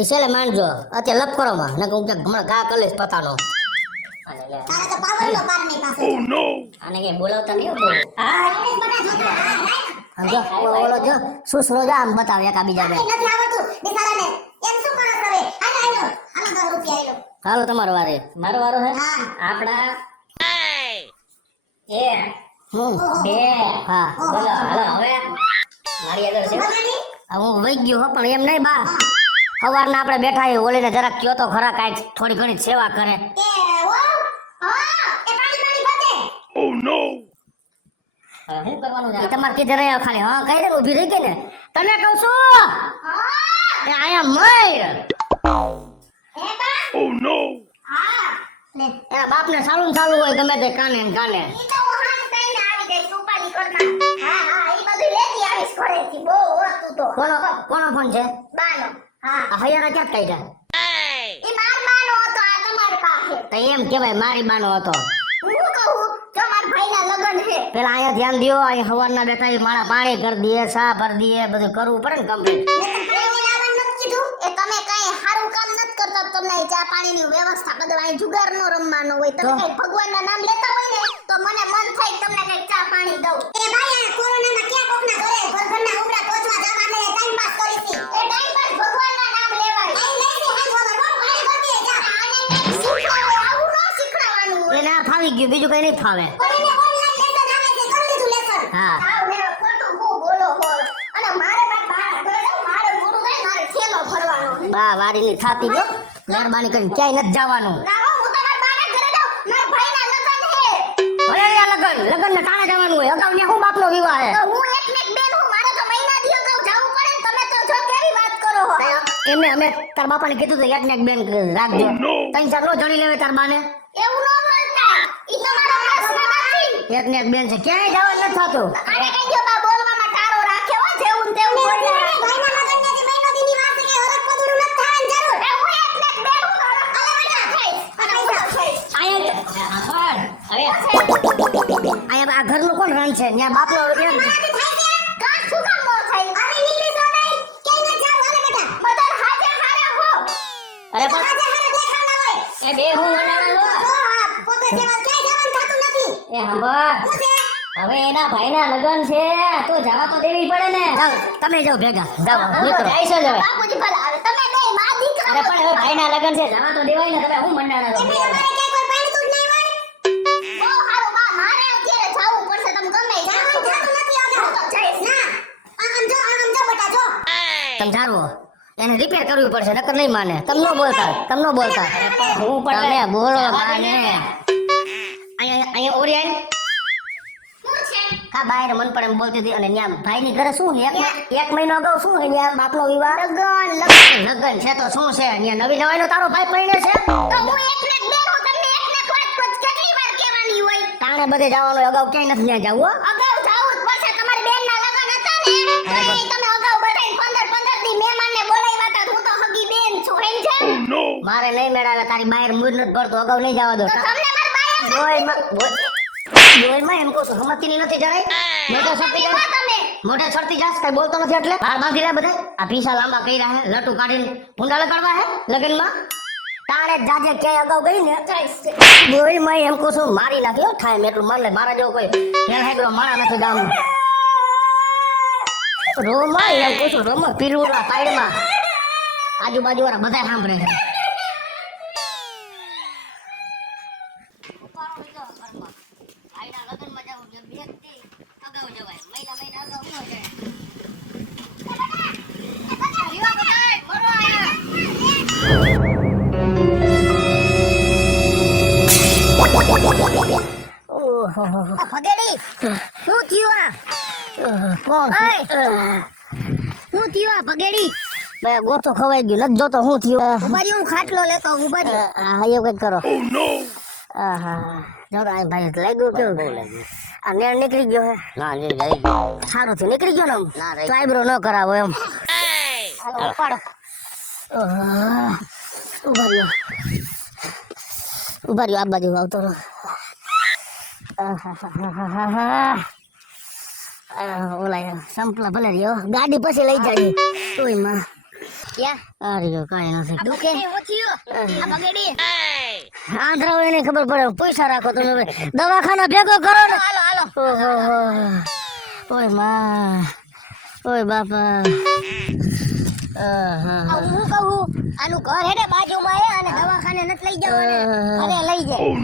એ છેલ્લે માંડજો અત્યારે લપ કરો માં નકર હું ક્યાંક હમણાં ઘા કરી લઈશ પતાનો અને લે તારે તો પાવર નો પાર નહીં પાસે આને કે બોલાવતા નહીં બહુ હા એટલે જ બધા જોતા હા સમજો ઓલો જો સુસરો જા આમ બતાવે એકા બીજા ને નથી આવડતું બિચારાને એમ શું કરો તમે હાલો હાલો 10 રૂપિયા આલો હાલો તમારો વારે મારો વારો હે હા. આપડા એ હું બે હા બોલો હાલો હવે મારી આગળ છે બધાની હું વઈ ગયો હો પણ એમ નહીં બા સવારના આપણે બેઠા એ ઓલીને જરાક કયો તો ખરા કાંઈક થોડી ઘણી સેવા કરે એ ઓ હા એ પાણી પતે હવે શું કરવાનું એ છે તમારે કીધે રહ્યા ખાલી હા કઈ દે ઊભી રહી ગઈ ને તને કહું છું હા એ આયા મર હે બા હા ને એના બાપને સાલું ને ચાલુ હોય ગમે તે કાને ને કાને ઈ તો હું હાલ કઈને આવી ગઈ સુપારી કરમાં હા ઈ બધું લેતી આવીશ ઘરેથી બહુ હતું તો કોનો ફોન છે બાનો હા આ હૈયાના ક્યાં કાઢ્યા ઈ માર બાનો હતો આ તમારી પાસે તો એમ કેવાય મારી બાનો હતો હું કહું જો માર ભાઈના લગન છે પેલા અહીંયા ધ્યાન દ્યો અહીંયા સવારના બેઠા એ માણા પાણી કરી દઈએ ચા ભરી દઈએ બધું કરવું પડે ને કમ્પ્લીટ મેં તો ભાઈને આવવાનું નથી કીધું એ તમે કઈ સારું કામ નથી કરતા તો તમને ચા પાણીની વ્યવસ્થા બધું અહીં જુગાર નો રમવાનો હોય તમે કઈ ભગવાનના નામ લેતા હોય ને તો મને મન થાય કે તમને કઈ ચા પાણી દઉં એ ભાઈ આ કોરોનામાં ક્યાં કોકના ઘરે ઘરના ઉમરા પહોંચવા જવા માટે ટાઈમ પાસ કરી છે એ ટાઈમ પાસ ભગવાનના નામ લેવાય અહીં લઈ છે હાથ વગર બહુ ભાઈ ગતિએ જા આને કઈ શીખવાડો આવું ન શીખવાડવાનું હોય એને આ ફાવી ગયું બીજું કઈ નહીં ફાવે પણ એને ઓનલાઈન લેસન આવે છે કરી લીધું લેસન હા. આવ ને ખોટું હું બોલો બોલ અને મારે બાર ઘરે જાઉં, મારે મોડું થાય મારે થેલો ભરવાનો બા વારીની થાતી ગયો મહેરબાની કરીને ક્યાંય નથી જવાનું ના હો, હું તમારા બાના ઘરે જાઉં, મારા ભાઈના લગન હે. અરે આ લગન ને કાણે જવાનું હોય અગાઉ ને હું બાપનો વિવાહ હે તો હું એકને એક બેન હું, મારે તો મહિના દી અગાઉ જાવું પડે ને, તમે તો જો કેવી વાત કરો હો. એમને અમે તાર બાપાને કીધું તો એક ને એક બેન રાખજો ત્રણ ચાર નો જણી લેવે તાર બાને એવું ન બોલતા. ઈ તમારો પ્રશ્ન નથી. એક ને એક બેન છે ક્યાંય જવાનું નથી થતું આને કહી દ્યો બા બોલવામાં તારો રાખે હો, જેવું ને તેવું બોલે. ભાઈના લગનને જે મહિનો દીની વાત છે કે હરખ પદુડું નથી થવાની જરૂર. એ હું એકને એક બેન હું, અલગ થઈશ અને ઉભા થઈશ. અહીંયા હવે અહીંયા આ ઘરનું કોણ રન છે ત્યાં બાપનો એમ મારાથી થાય છે? કાં શું કામ ન થાય? આને નીકળી નો થાય? ક્યાંય ન જાવ, હાલે બેટા. બધા હાજે હારે હો. અરે પણ હાજે હારે દેખાડના હોય. એ બે હું વડાણા જો આ પોતે જેવા ક્યાંય જવાનું થતું નથી. એ સાંભળ શું છે? હવે એના ભાઈના લગન છે તો જવા તો દેવી પડે ને જાઓ તમે જાઓ ભેગા જાઓ નીકળો જાય છે જ હવે બાપુજી ભલા આવે. તમે બે માં દીકરા અરે પણ હવે ભાઈના લગન છે જવા તો દેવાય ને તમે હું મંડાણા છો એમને અમારે ક્યાંય કોઈ પાણીતું જ નહીં હોય. બહુ સારું બા, મારે અત્યારે જાવું પડશે. તમે ગમે ઈ જાઓ. જાતું નથી આગળ. હું તો જઈશ. ના. આમ જો બેટા જો. તમે જાણવો એને રિપેર કરવી પડશે નકર નહીં માને તમે ન બોલતા હું પણ તમે બોલો જવા દે માને ને. અહીંયા ઓરી આઈ શું છે? કા બહાર મન પડે એમ બોલતી હતી અને ત્યાં ભાઈની ઘરે શું એક મહિનો અગાઉ શું છે ત્યાં બાપનો વિવાહ લગન છે તો શું છે ત્યાં નવી નવાઈનો તારો ભાઈ પરણે છે તો હું એકને એક બેન હું, તમને એકને એક વાત કેટલી વાર કહેવાની હોય? તાણે બધે જવાનું અગાઉ ક્યાંય નથી ત્યાં જવું હો અગાઉ જાવું જ પડશે. તમારી બેનના લગન હતા ને તો એ તમે અગાઉ બધાય 15 દી મહેમાનને બોલાવ્યા હતા. હું તો હગી બેન છું, સમજ્યા? મારે નહીં મેળાવે તારી બહાર મૂડ નથી પડતો અગાઉ નહીં જવા દો તો તમને મારા બાયા ડોયમાં એમ કહું છું સમજતી નથી જરાય મોઢે છડતી છો જાય તમે. મોઢે છડતી જાસ કઈ બોલતો નથી એટલે બાર બાંધી રહ્યા બધા આ પીસા લાંબા કર્યા હે લટુ કાઢીને ભૂંડા લગાડવા હે લગનમાં તાણે જાજે ક્યાંય અગાઉ ગઈ ને ડોયમાં એમ કહું છું મારી નાખ્યો થાય મેં એટલું માન લે મારા જેવો કોઈ ફેર હાઈડરો મારા નથી ગામમાં રોમાં એમ કહું છું રોમાં પીરુડા સાઈડમાં આજુબાજુ વાળા બધા સાંભળે છે ભગેડી શું થયું આ? કોણ શું થયું આ ભગેડી? બે ગોતો ખવાઈ ગયું નથી જોતો હું થયું ઉભા રહ્યો, હું ખાટલો લેતો હું, ઉભા રહ્યો. હા એવું કઈક કરો આહા જો આ ભાઈ લાગ્યું કેવું બહુ લાગ્યું આ નેર નીકળી ગયો હે ના લઈ ગયો સારું થયું નીકળી ગયો ને આમ તો આઈબ્રો ન કરાવો એમ હાલો પાડો ઉભા રહ્યો આ બાજુ આવતો રહો ઓલા સંપલા ભલે રહ્યો ગાડી પછી લઈ જાય તોય માં ક્યાં આર્યો કાંઈ નથી દુખે હું થયું આ બગડી આંધળા હોય ને ખબર પડે પૈસા રાખો તમે હવે. દવાખાના ભેગો કરો ને હાલો હાલો ઓહો ઓય માં ઓય બાપા આ હું કહું આનું ઘર હેડે બાજુમાં હે અને દવાખાને નથી લઈ જવાનું ઘરે લઈ જાય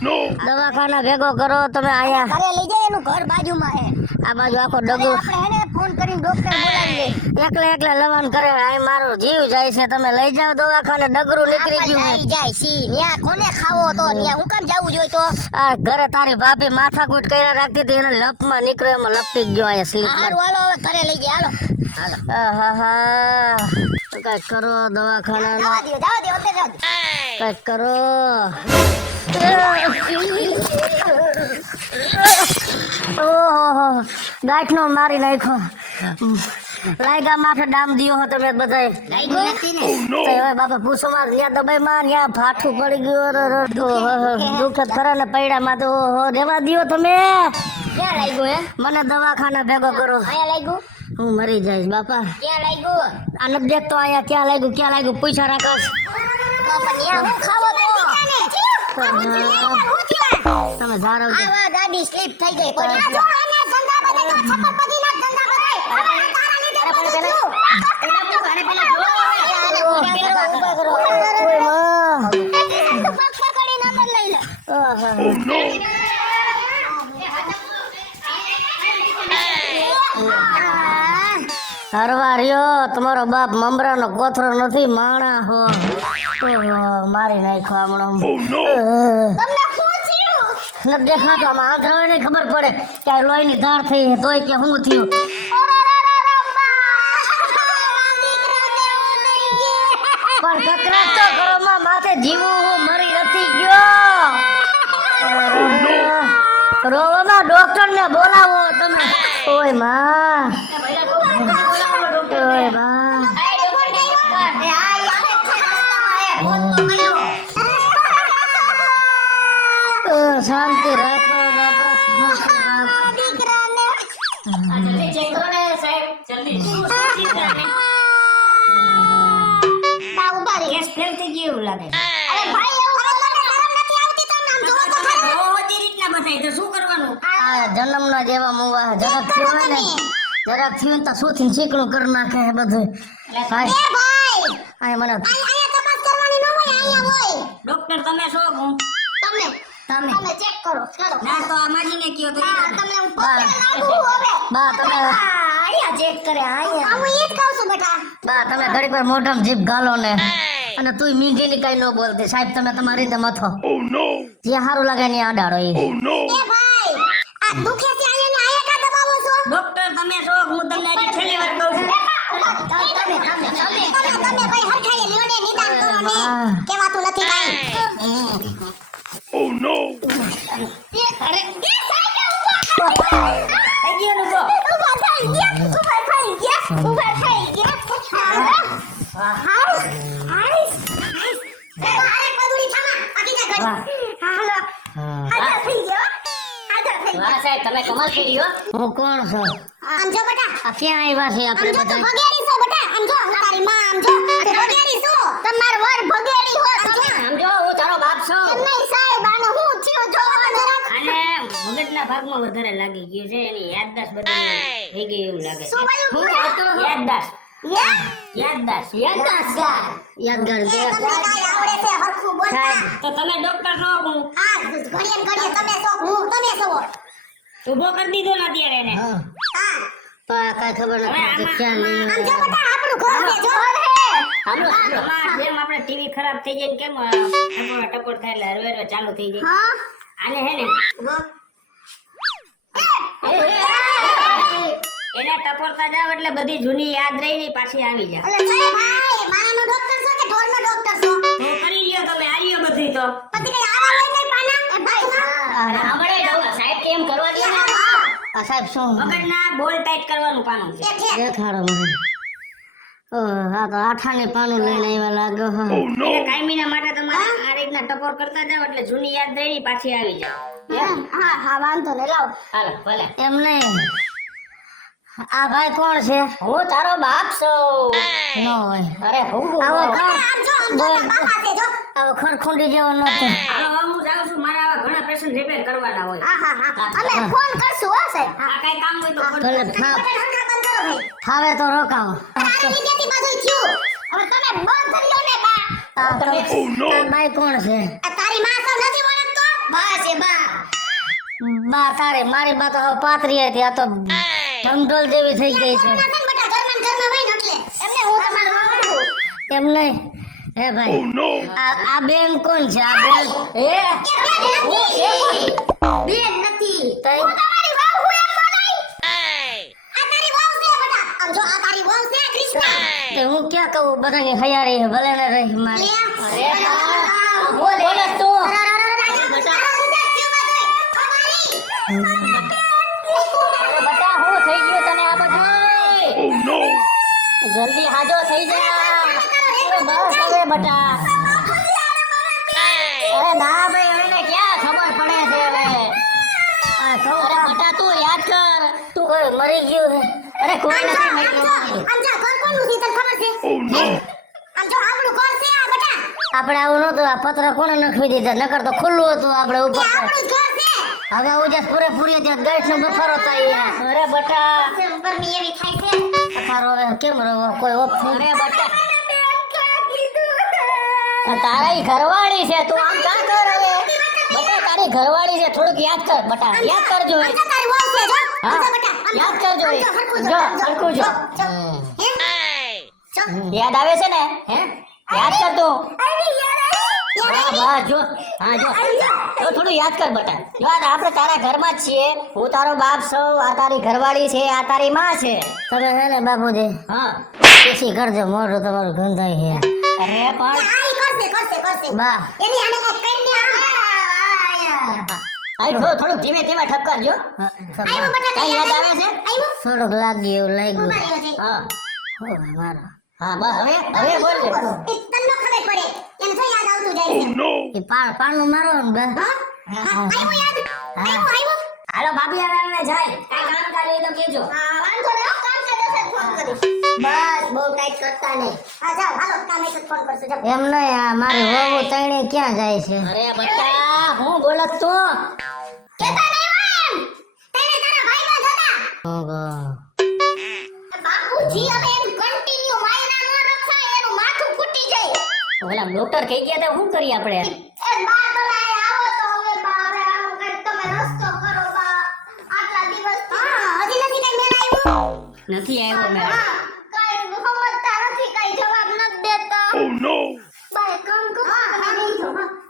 દવાખાના ભેગો કરો તમે આયા ઘરે લઈ જાય એનું ઘર બાજુમાં હે આ બાજુ આખો ડગો આપણે હેને ફોન કરીને ડોક્ટર બોલાવીએ એકલા લવાન કરે આ મારો જીવ જાય છે તમે લઈ જાઓ દવાખાને ડગરું નીકળી ગયું જાય જાય સી ન્યા કોને ખાવો તો ન્યા હું કામ જાવું જોઈએ તો આ ઘરે તારી ભાભી માથાકૂટ કર્યા રાખતી હતી એને લપમાં નીકળ્યો એમાં લપટી ગયો અહીંયા સ્લીપ હારું હાલો હવે ઘરે લઈ જાય હાલો આહાહા કઈક કરો દવાખાના જવા દો અત્યારે જવા દો કઈક કરો ઓહો ગાંઠનો મારી નાખ્યો લાયગા માથે ડામ દિયો હો તમે બધાય લાગ્યું નથી ને તો હવે બાપા પૂછો માં ન્યા દબાઈ માં ન્યા ફાઠું પડી ગયું દુઃખ જ કરે ને પૈડામાં તો ઓહો રેવા દિયો તમે ક્યાં લાગ્યું હે મને દવાખાના ભેગો કરો અહીંયા લાગ્યું હું મરી જઈશ બાપા ક્યાં લાગ્યું આ નથી દેખતો અહીંયા ક્યાં લાગ્યું પૈસા રાખસ તો પણ ન્યા હું ખાવો તો તમે ધારો છો. આવા ગાડી સ્લીપ થઈ ગઈ પડી ઓય હરવા રહ્યો તમારો બાપ મમરાનો કોથરો નથી માણા હો ઓહો, મારી નાખ્યો હમણાં નથી દેખાતો આમાં આંધળા હોય ને ખબર પડે કે આ લોહીની ધાર થઈ છે તોય કે શું થયું પણ કકરાટ તો કરો માં માથે જીવું હું મરી નથી ગયો રોવામાં ડોક્ટર ને બોલાવો તમે ઓય માં ઓય માં શાંતિ રાખો બાપા શાંતિ રાખો. આ જન્મના જેવા મુવા જરાક થયું હોય ને જરાક થયું ને તો શું થઈને ચીકણું કરી નાખે છે બધું આ મને ડોક્ટર તમે છો હું તમે ચેક કરો કરો ના તો આ માજીને કયો તો તમને હું પોતે લાગુ હવે બા તમે આયા ચેક કરે આયા હું ઈ જ કહું છું બેટા બા તમે ઘડીક વાર મોઢામાં જીભ ગાલો ને અને તું મીંઢી ની કઈ ન બોલતી સાહેબ તમે તમારી રીતે મથો જે સારું લાગે ને અડાડો એ એ ભાઈ આ દુખે છે અહીંયા ને આયા કા દબાવો છો ડોક્ટર તમે છો હું તમને આજે છેલ્લી વાર કહું છું તમે ભાઈ હરખાઈએ લીવડે નિદાન કરો ને કેવાતું નથી કાઈ અરે એ સાઈડ થઈ ગયો નું તો ઉભા થઈ ગયા ઉભા થઈ ગયા હાઈસ એ ભાઈ પદુડી થામા આકી જા ઘડી હાલો આજા થઈ ગયો આજા થઈ વાહ સાહેબ તમે કમાલ કરી હો હું કોણ છું આમ જો બેટા આ ક્યાં આવ્યા છે આમ આપણે જો તું બધા ભગેડી છો બેટા આમ જો તારી માં આમ જો ભગેડી છો તમાર વર ભગેડી હો તમે સમજો હું તારો બાપ છું એમ નહીં સાહેબ આનો હું થયો જો જરાક અને મગજના ભાગમાં વધારે લાગી ગયું છે એની યાદદાસ્ત બદલી થઈ ગઈ એવું લાગે શું છે થયું હું યાદદાસ્ત યાદદાસ્ત યાદગાર એ તમને કાઈ આવડે છે હરખું બોલતા તો તમે ડોક્ટર છો હું આ ઘડીએ તમે છો હું તમે છો ઊભો કરી દીધો ને અત્યારે એને હા હા પા કાંઈ ખબર નથી કે ક્યાં લઈ આમ જો બેટા આપણું ઘર છે જો હે હાલો આમાં જેમ આપણે ટીવી ખરાબ થઈ જાય ને કેમ ટપોર થાય એટલે હરવેર ચાલુ થઈ જાય હા આને હે ને એને ટપોરતા જાવ એટલે બધી જૂની યાદ રહી ને પાછી આવી જાય અલે સાહેબ ભાઈ મારાનો ડોક્ટર છો કે ઢોરનો ડોક્ટર છો તો કરી લ્યો તમે આર્યો બધી તો પછી કઈ આવા હોય કઈ પાના એ ભાઈ ના હમણે જાવ સાહેબ કેમ કરવા દે ને આ સાહેબ શું મગજના બોલ ટાઈટ કરવાનું પાનું છે દેખાડો મને ઓ હા તો આઠાની પાનું લઈને આવ્યા લાગો હો એટલે કાયમીના માટે તમારે આ રીતના ટપોર કરતા જાવ એટલે જૂની યાદ રહી ને પાછી આવી જાય હા હા વાંધો ને લાવ હાલો ભલે એમ નહીં આ ભાઈ કોણ છે? હું તારો બાપ છું. ન હોય. અરે હું આવો આમ જો બાપા છે જો આવો ખરખુંડી જેવો નથી. હાલો હું જાઉં છું, મારા આવા ઘણા પેશન્ટ રિપેર કરવાના હોય. હા અમે ફોન કરશું હો સાહેબ આ કઈ કામ હોય તો ફોન ભલે કરજો. થાવ. બટન હરખા બંધ કરો ભાઈ થાવે તો રોકાવો. તારા લીધેથી બધું થયું હવે તમે બંધ કરી લો ને બા આ ભાઈ કોણ છે? આ તારી માં તો નથી ઓળખતો બા છે બા બા તારે મારી બા તો હવે પાતરી હતી, આ તો ઢમઢોલ જેવી થઈ ગઈ છે. કોરોના છે ને બટા ઘરમાં હોય ને એટલે એમને હું તમારું ઓળખું એમ નહીં. હે ભાઈ આ બેન કોણ છે? આ બેન બેન નથી તઈ હું તમારી વાવ હું એમ બોલાઈ આ તારી વાવ છે બટા આમ જો આ તારી વાવ છે કૃષ્ણ તે હું ક્યાં કહું, બધાની હૈયારી છે, ભલે ને રહી મારી. બોલે તું. બટા હું થઈ ગયું તને આ બધું? જલ્દી હાજો થઈ જા. બસ હવે બટા. અરે ના ભાઈ હવે ક્યાં ખબર પડે છે હવે. આ અરે છોકરા બટા તું યાદ કર. તું કોઈ મરી ગયું છે? અરે કોઈ નથી મર્યું. આપણે આવું નતું. આ પત્ર કોણે નખવી દીધા? નકર તો ખુલ્લું હતું આપણે ઉપર. હવે ઉજાસ પૂરેપૂરી ત્યાં ગેસ નો બફારો થાય. અરે બટા. તારો હવે કેમ રહો? કોઈ ઓપ્શન? અરે બટા. આ તારી ઘરવાળી છે, તું આમ કા કર હવે? બટા તારી ઘરવાળી છે, થોડુંક યાદ કર બટા. યાદ કરજો એ. હા, યાદ કરજો એ. જો સરખું જો. યાદ આવે છે ને? હે યાદ કર તું. હા બસ જો. હા જો તો થોડું યાદ કર બટા. જો આ આપણે તારા ઘરમાં જ છીએ. હું તારો બાપ છું, આ તારી ઘરવાળી છે, આ તારી માં છે. તમે છે ને બાપુજી હા એસી કરજો, મોઢું તમારું ગંધાય છે. અરે પણ બા આઈ થોડુંક ધીમે ધીમે ઠપકારજો. કઈ યાદ આવે છે? થોડુંક લાગ્યું એવું લાગ્યું. હા હો, મારો હા બસ હવે બોલજો. એ પાણું મારો ને બા. હાલો ભાભી આરાને જાય. કાઈ કામ કાજ હોય તો કહેજો. બસ બહુ ટાઈટ કરતા નહીં હા જાઓ હાલો કામે જ ફોન કરશું જાઓ એમ નહીં, આ મારી વહુ તઈને ક્યાં જાય છે? અરે બચ્ચા હું બોલત તું? કેતા નહીં એમ તેને તારા ભાઈબંધ હતા હું કહું. બાપુજી હવે એમ કન્ટિન્યુ માયના ન રખાય એનું માથું ફૂટી જાય ઓલા ડોક્ટર કહી ગયા તો શું કરીએ આપણે? એ બા તમે આવો તો હવે બા હવે આવો કઈ તમે રસ્તો કરો બા આટલા દિવસ હા હજી નથી કઈ મેળ આવ્યો નથી આવ્યો મેં. હા કઈ સમજતા નથી કઈ જવાબ નથી દેતા બા એક કામ કરો તમે નહીં જો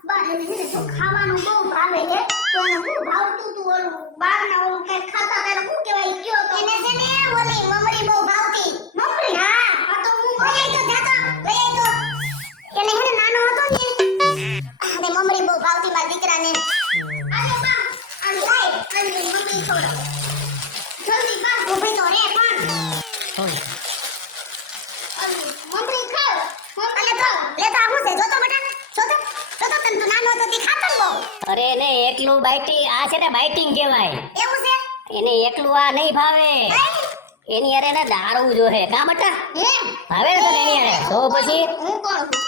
બા એને છે ને જો ખાવાનું બહુ ભાવે છે તો એને બહુ ભાવતું તું ઓલું બહારના ઓલું કઈ ખાતા ત્યારે શું કહેવાય કયો તો એને છે ને ઓલી મમરી બહુ ભાવતી મમરી હા આ તો હું લઈ આવી તો જાતો લઈ આવી તો એને હે ને નાનો હતો ને અને મમરી બહુ ભાવતી મારા દીકરાને આલે બા આલે લાય આલે મમરી ખવડાવ જલ્દી બા ઊભી તો રે પણ મમરી ખાવ અને તો લેતા આવું છે જોતો બેટા જોતો તને તું નાનો હતો તે ખાતો ને બહુ અરે એને એકલું બાઇટિંગ આ છે ને બાઇટિંગ કહેવાય. એવું છે એને એકલું આ નહીં ભાવે. એની યારે ને દારૂ જોહે કા બટા? હે ભાવે ને તને એની યારે તો પછી હું કોણ છું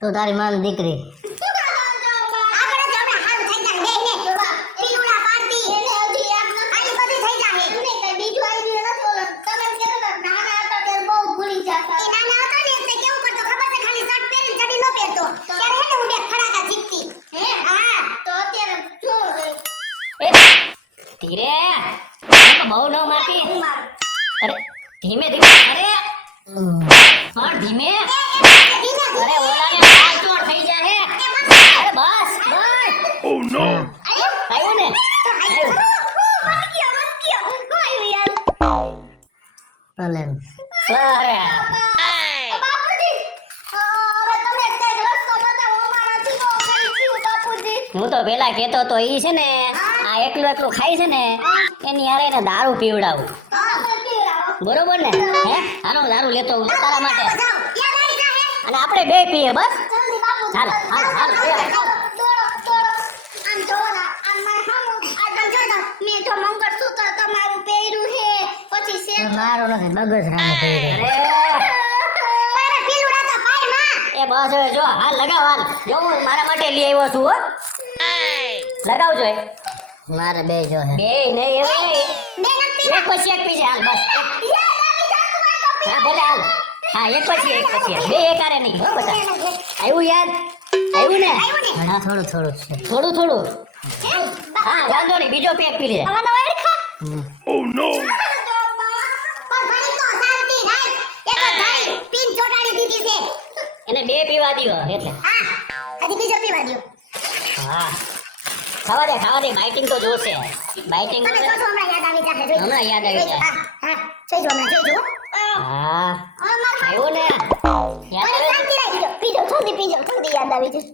તું તારી માની દીકરી. આપણે તો હમણાં હારું થઈ જાય ને પીલુડા પાડતી એને હજી આલી બધી થઈ જાય એને કઈ બીજું આવી નથી ઓલો તમે એમ કહેતા હતા નાના હતા ત્યારે બહુ ભૂલી જતા એ નાના હતા ને એટલે કેવું પડતો ખબર છે ખાલી શર્ટ પહેરીને ચડી નો પહેરતો ત્યારે હે ને હું બે ખડાકા જીતતી હે હા તો અત્યારે જો એ ધીરે બહુ ન મારતી. અરે ધીમે ધીમે. અરે પણ ધીમે. અરે ઓલાને હાથ ચોર થઈ જાય. અરે બસ આવ્યો ને? ભલે. અરે હું તો પેલા કેતો તો ઈ છે ને આ એકલું એકલું ખાય છે ને એની હારે એને દારૂ પીવડાવું. બરોબર ને? હે આનો દારૂ લેતો હું તારા માટે અને આપણે બે પીએ બસ. હાલો હાલો હાલો મંગળસૂત્ર તમારું પહેર્યું છે પછી મારો નથી મગજ રામે થઈ ગયો. અરે પેલું રાતો પાય માં. એ બસ હવે જો હાલ લગાવ હાલ. જો હું મારા માટે લઈ આવ્યો છું હો. લગાવજો એ. મારે બે જો હે. બે નહીં એવું નહીં. બે નથી. એક પછી એક પીજે હાલ બસ. હા ભલે હાલ. હા એક પછી એક. બે એકારે નહીં હો બધા. આવ્યું યાદ? આવ્યું ને? હા થોડું થોડું છે. થોડું થોડું. હા વાંધો નહીં બીજો પેક પી લે. આવાનો વાડ ખા. હમ. પણ ભાઈ તો શાંતિ રાખ. એ તો ભાઈ પીન ચોટાડી દીધી છે. એને બે પીવા દીધો એટલે. હા. હજી બીજો પીવા દ્યો. હા ખાવા દે બાઇટિંગ તો જોશે. બાઇટિંગ તમે જોશો હમણાં યાદ આવી જાશે જોઈજો. હમણાં યાદ આવી જાય. હા હા જોઈજો હમણાં જોઈજો. હા અમાર આવ્યું ને યાદ મને આવે? શાંતિ રાખજો. પીજો જલ્દી યાદ આવી જશે.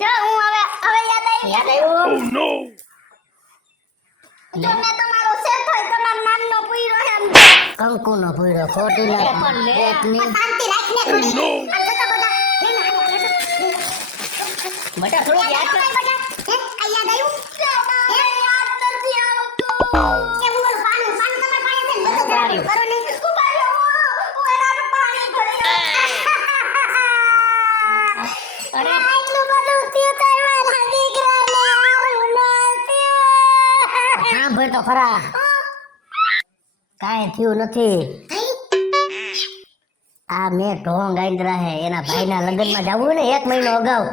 જો હું હવે યાદ આવી. યાદ આવ્યું? તમને તમારો સેટ હોય તમારા નામનો પૂરો એમ. કંકુ નો પૂરો ખોટી એ લાગે. પણ લે. એટલી શાંતિ રાખને થોડી. આમ જતા બધા. બટા થોડુંક યાદ કર. હે આ યાદ આવ્યું? હે યાદ નથી આવતું. કે હું પાણી તમારા પાસે છે ને બધું સારું. કરો નહીં. ઉભા રહો. હું એના પાણી ભરી અરે એટલું બધું થયું તો એમાં દીકરાને આવું ન થયું. હા ભાઈ તો ખરા કાંઈ થયું નથી. આ મેં ઢોંગ આંદરા હે એના ભાઈના લગ્નમાં જવું ને 1 મહિનો અગાઉ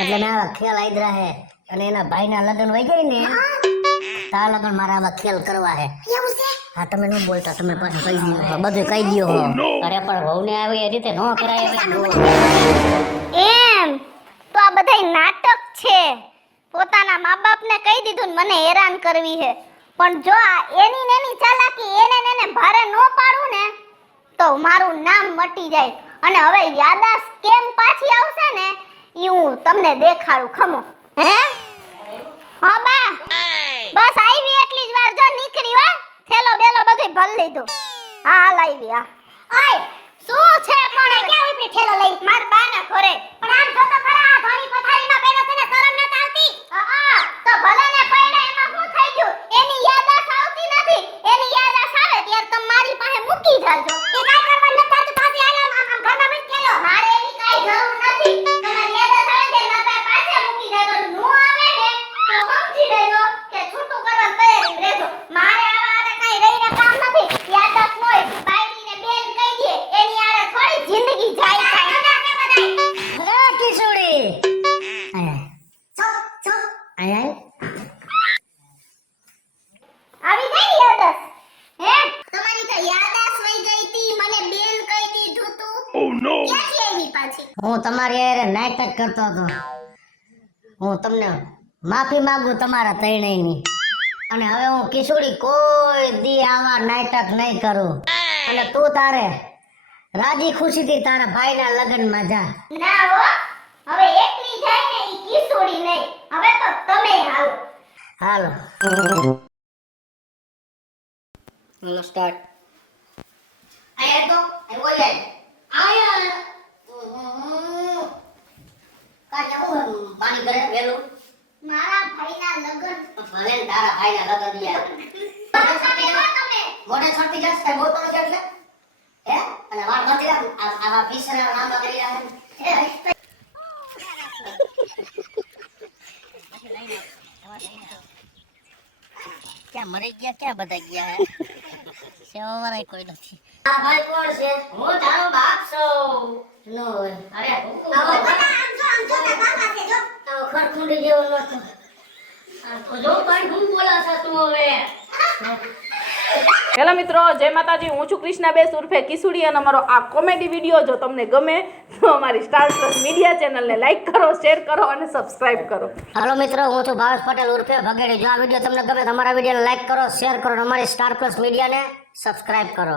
એટલે મેં આવા ખેલ આંદરા હે અને એના ભાઈના લગ્ન વહી ગઈ ને તા લગ્ન મારા આવા ખેલ કરવા હે. એવું છે? હા તમે ન બોલતા તમે પાછું કહી દો બધું કહી દો હો. અરે પણ વહુને આવી એ રીતે ન કરાય હવે. એમ તો આ બધાય નાટક છે. પોતાના મા બાપને કહી દીધું ને મને હેરાન કરવી છે. પણ જો આ એની ને એની ચાલાકી એને ને એને ભારે નો પાડું ને તો મારું નામ મટી જાય. અને હવે યાદાશ કેમ પાછી આવશે ને ઈ હું તમને દેખાડું. ખમો હે હા બા બસ આવી એટલી જ વાર જો નીકળી વા. થેલો બેલો બધું ભલ લીધું. હા હાલ આવી હા. ઓય શું છે પણ ક્યાં ઉપડી ઠેલો લઈ માર બાના ઘરે. પણ આમ જો તો ખરા આ ઘણી પથારીમાં બેઠો છે ને શરમ નત આવતી. હા તો ભલે ને પૈડા એમાં શું થઈ ગયું. એની યાદાશ આવતી નથી. એની યાદાશ આવે ત્યારે તમે મારી પાસે મૂકી જાજો. એ કાઈ કરવા નત આવતું પાછી આલા આમ ઘરમાં બેઠ કેલો. મારે એની કાઈ જરૂર નથી. તમારી યાદાશ આવે તે મારા પાસે મૂકી જાજો. નો આવે ને તો સમજી લેજો કે છૂટું કરવા તૈયારી રહેજો. મારે આવા કાઈ રહીને કામ નથી. યાદાશ હોય બાઈડીને બેન કહી દે એની આરે થોડી જિંદગી જાય છે. અરે કિશોરી આય છો છો આય આવી ગઈ યાદાશ. હે તમારી તો યાદાશ વઈ ગઈ તી. મને બેન કહી દીધું તું. ક્યાંથી આવી પાછી? હું તમારી હારે નાટક કરતો હતો. હું તમને માફી માંગુ તમારા ત્રણેયની અને હવે હું કિશોરી કોઈ દી આવા નાટક નહીં કરું અને તું તારે રાજી ખુશીથી તારા ભાઈના લગ્નમાં જા. ના હો હવે એકલી જાય ને ઈ કિશોરી નહીં. હવે તો તમે હાલો. હાલો લો સ્ટાર્ટ. આયા તો બોલ આયા પાણી કરે વેલું મારા ભાઈના લગન ભલે ને તારા ભાઈના લગ્ન યાર તમે મોઢે છોડતી જશે કઈ બોલતો નથી એટલે હે અને વાળ બાંધી રાખ આવા પીસના નામ કરી રહ્યા છે ક્યાં મરી ગયા ક્યાં બધા ગયા હે સેવાવાળા કોઈ નથી. આ ભાઈ કોણ છે? હું તારો બાપ છું. નો હોય અરે આમ જો બાબા છે જો. આવો ખરખુંડી જેવો નતો. તો જો પણ હું બોલાશે તું હવે. હેલો મિત્રો, જય માતાજી. હું છું કૃષ્ણાબેન ઉર્ફે કિશોરી અને અમારો આ કોમેડી વિડીયો જો તમને ગમે તો અમારી સ્ટાર પ્લસ મીડિયા ચેનલને લાઈક કરો, શેર કરો અને સબસ્ક્રાઇબ કરો. હાલો મિત્રો, હું છું ભાવેશ પટેલ ઉર્ફે ભગેડી. જો આ વિડીયો તમને ગમે તો અમારા વિડીયોને લાઈક કરો, શેર કરો અને અમારી સ્ટાર પ્લસ મીડિયાને સબસ્ક્રાઇબ કરો.